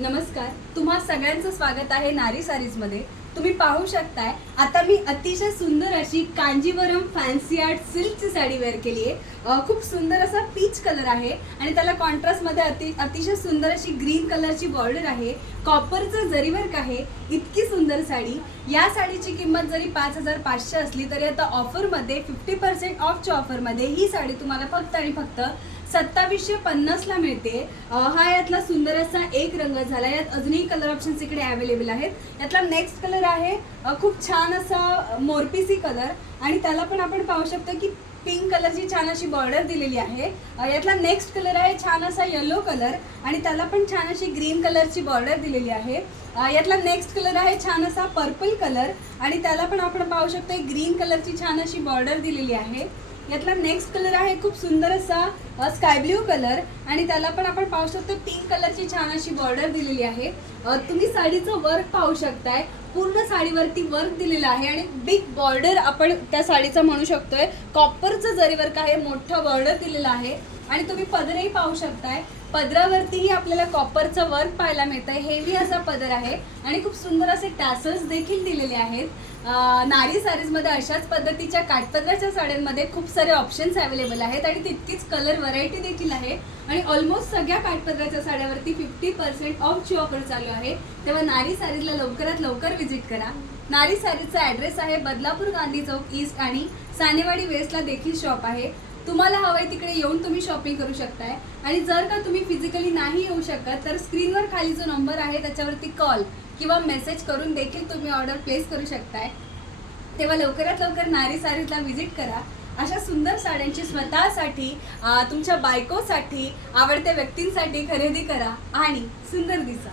नमस्कार. तुम्हा सगळ्यांचं स्वागत आहे नारी सारीजमध्ये. तुम्ही पाहू शकताय. आता मी अतिशय सुंदर अशी कांजीवरम फॅन्सी आर्ट सिल्कची साडी वेअर केली आहे. खूप सुंदर असा पीच कलर आहे आणि त्याला कॉन्ट्रास्टमध्ये अति अतिशय सुंदर अशी ग्रीन कलरची बॉर्डर आहे. कॉपरचं जरीवर्क आहे इतकी सुंदर साडी. या साडीची किंमत जरी पाच हजार पाचशे असली तरी आता ऑफरमध्ये फिफ्टी पर्सेंट ऑफच्या ऑफरमध्ये ही साडी तुम्हाला फक्त आणि फक्त सत्तावीसशे पन्नासला मिळते. हा यातला सुंदर असा एक रंग झाला. यात अजूनही कलर ऑप्शन्स इकडे अवेलेबल आहेत. यातला नेक्स्ट कलर आहे. खूप छान असा मोरपीसी कलर आणि त्याला पण आपण पाहू शकतो की पिंक कलरची छान अशी बॉर्डर दिलेली आहे. यातला नेक्स्ट कलर आहे छान असा येलो कलर आणि त्याला पण छान अशी ग्रीन कलरची बॉर्डर दिलेली आहे. यातला नेक्स्ट कलर आहे छान असा पर्पल कलर आणि त्याला पण आपण पाहू शकतो ग्रीन कलरची छान अशी बॉर्डर दिलेली आहे. यातला नेक्स्ट कलर आहे खूप सुंदर असा स्काय ब्ल्यू कलर आणि त्याला पण आपण पाहू शकतो पिंक कलरची छान अशी बॉर्डर दिलेली आहे. तुम्ही साडीचं वर्क पाहू शकताय. पूर्ण साडीवरती वर्क दिलेलं आहे आणि बिग बॉर्डर आपण त्या साडीचं म्हणू शकतोय. कॉपरचं जरी वर्क आहे मोठं बॉर्डर दिलेलं आहे. आणि तुम्ही पदरही पाहू शकताय. पदरावरतीही आपल्याला कॉपरचं वर्क पाहायला मिळतंय. आहे हेवी असा पदर आहे आणि खूप सुंदर असे टॅसल्स देखील दिलेले आहेत. नारी साडीजमध्ये अशाच पद्धतीच्या काठपदराच्या साड्यांमध्ये खूप सारे ऑप्शन्स अवेलेबल आहेत आणि तितकीच कलर व्हरायटी देखील आहे. आणि ऑलमोस्ट सगळ्या काठपदराच्या साड्यावरती फिफ्टी पर्सेंट ऑफची ऑफर चालू आहे. तेव्हा नारी सारीजला लवकरात लवकर व्हिजिट करा. नारी सारीजचा ॲड्रेस आहे बदलापूर गांधी चौक ईस्ट आणि सानेवाडी वेस्टला देखील शॉप आहे. तुम्हाला हवंय तिकडे येऊन तुम्ही शॉपिंग करू शकताय. आणि जर का तुम्ही फिजिकली नाही येऊ शकत तर स्क्रीनवर खाली जो नंबर आहे त्याच्यावरती कॉल किंवा मेसेज करून देखील तुम्ही ऑर्डर प्लेस करू शकताय. तेव्हा लवकरात लवकर नारी सारीजला व्हिजिट करा. अशा सुंदर साड्यांची स्वतःसाठी तुमच्या बायकोसाठी आवडत्या व्यक्तींसाठी खरेदी करा आणि सुंदर दिसा.